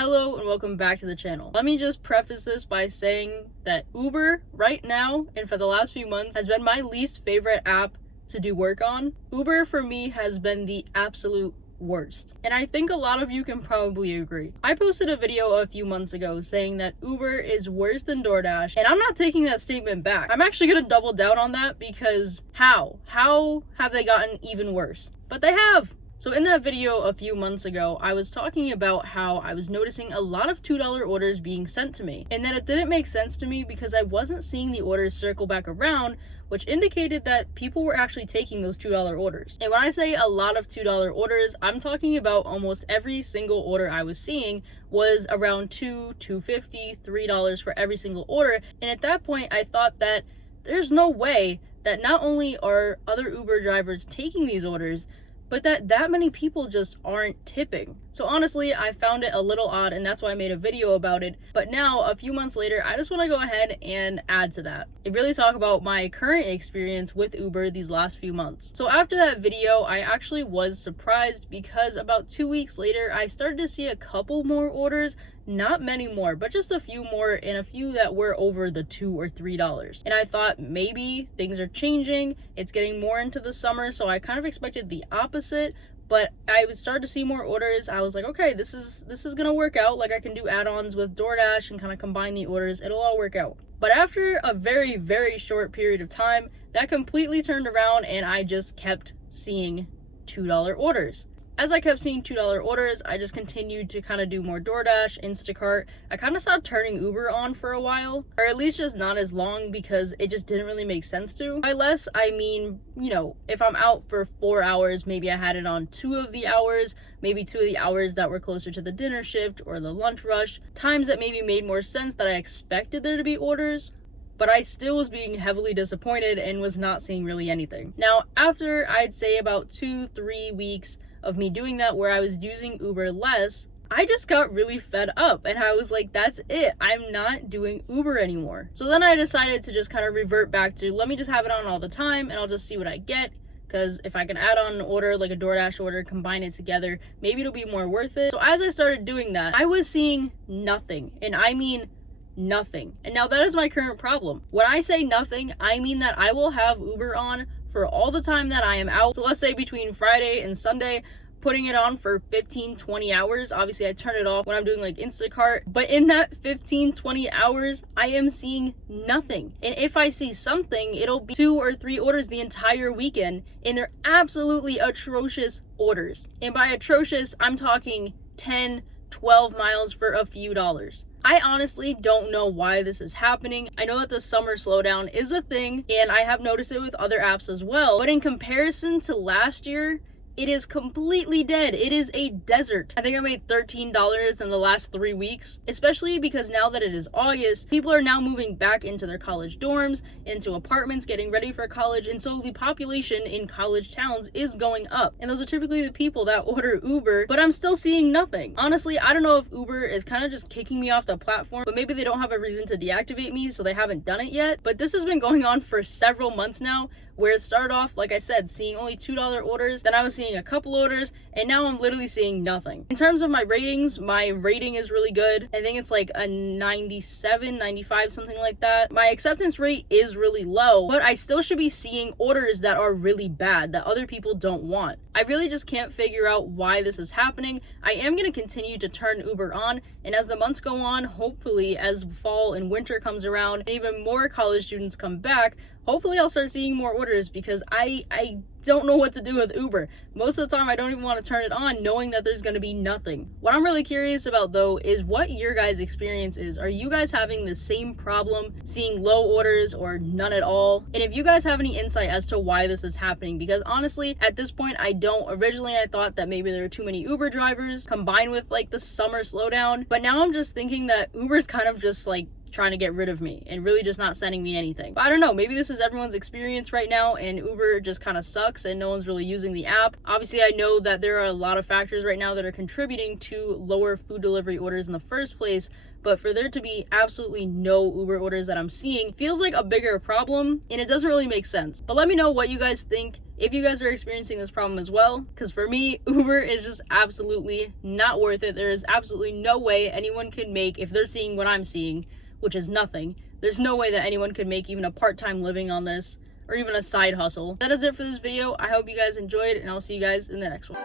Hello and welcome back to the channel. Let me just preface this by saying that Uber right now and for the last few months has been my least favorite app to do work on. Uber for me has been the absolute worst. And I think a lot of you can probably agree. I posted a video a few months ago saying that Uber is worse than DoorDash, and I'm not taking that statement back. I'm actually gonna double down on that because how have they gotten even worse? But they have. So in that video a few months ago, I was talking about how I was noticing a lot of $2 orders being sent to me, and that it didn't make sense to me because I wasn't seeing the orders circle back around, which indicated that people were actually taking those $2 orders. And when I say a lot of $2 orders, I'm talking about almost every single order I was seeing was around $2, $2.50, $3 for every single order. And at that point, I thought that there's no way that not only are other Uber drivers taking these orders, but that many people just aren't tipping. So honestly, I found it a little odd, and that's why I made a video about it. But now, a few months later, I just want to go ahead and add to that and really talk about my current experience with Uber these last few months. So after that video, I actually was surprised because about 2 weeks later, I started to see a couple more orders. Not many more, but just a few more, and a few that were over the $2 or $3. And I thought maybe things are changing, it's getting more into the summer, so I kind of expected the opposite. But I started to see more orders. I was like, okay, this is gonna work out. Like, I can do add-ons with DoorDash and kind of combine the orders. It'll all work out. But after a very, very short period of time, that completely turned around, and I just kept seeing $2 orders. As I kept seeing $2 orders, I just continued to kind of do more DoorDash, Instacart. I kind of stopped turning Uber on for a while, or at least just not as long because it just didn't really make sense to. By less, I mean, if I'm out for 4 hours, maybe I had it on 2 of the hours, maybe 2 of the hours that were closer to the dinner shift or the lunch rush, times that maybe made more sense that I expected there to be orders. But I still was being heavily disappointed and was not seeing really anything. Now, after I'd say about 2-3 weeks of me doing that where I was using Uber less, I just got really fed up and I was like, that's it. I'm not doing Uber anymore. So then I decided to just kind of revert back to, let me just have it on all the time and I'll just see what I get. Because if I can add on an order, like a DoorDash order, combine it together, maybe it'll be more worth it. So as I started doing that, I was seeing nothing. And I mean nothing. And now that is my current problem. When I say nothing, I mean that I will have Uber on for all the time that I am out. So let's say between Friday and Sunday, putting it on for 15-20 hours. Obviously I turn it off when I'm doing like Instacart, but in that 15-20 hours I am seeing nothing. And if I see something, it'll be 2 or 3 orders the entire weekend, and they're absolutely atrocious orders. And by atrocious, I'm talking 10-12 miles for a few dollars. I honestly don't know why this is happening. I know that the summer slowdown is a thing, and I have noticed it with other apps as well, but in comparison to last year, it is completely dead. It is a desert. I think I made $13 in the last 3 weeks, especially because now that it is August, people are now moving back into their college dorms, into apartments, getting ready for college, and so the population in college towns is going up. And those are typically the people that order Uber, but I'm still seeing nothing. Honestly, I don't know if Uber is kind of just kicking me off the platform, but maybe they don't have a reason to deactivate me, so they haven't done it yet. But this has been going on for several months now, where it started off, like I said, seeing only $2 orders, then I was seeing a couple orders, and now I'm literally seeing nothing. In terms of my ratings, my rating is really good. I think it's like a 97, 95, something like that. My acceptance rate is really low, but I still should be seeing orders that are really bad, that other people don't want. I really just can't figure out why this is happening. I am going to continue to turn Uber on, and as the months go on, hopefully as fall and winter comes around, and even more college students come back, hopefully I'll start seeing more orders because I don't know what to do with Uber. Most of the time I don't even want to turn it on knowing that there's going to be nothing. What I'm really curious about though is what your guys' experience is. Are you guys having the same problem, seeing low orders or none at all? And if you guys have any insight as to why this is happening, because honestly at this point I don't. Originally I thought that maybe there were too many Uber drivers combined with like the summer slowdown, but now I'm just thinking that Uber's kind of just like trying to get rid of me and really just not sending me anything. But I don't know, maybe this is everyone's experience right now and Uber just kind of sucks and no one's really using the app. Obviously, I know that there are a lot of factors right now that are contributing to lower food delivery orders in the first place, but for there to be absolutely no Uber orders that I'm seeing feels like a bigger problem, and it doesn't really make sense. But let me know what you guys think, if you guys are experiencing this problem as well, because for me, Uber is just absolutely not worth it. There is absolutely no way anyone could make, if they're seeing what I'm seeing, which is nothing, there's no way that anyone could make even a part-time living on this, or even a side hustle. That is it for this video. I hope you guys enjoyed, and I'll see you guys in the next one.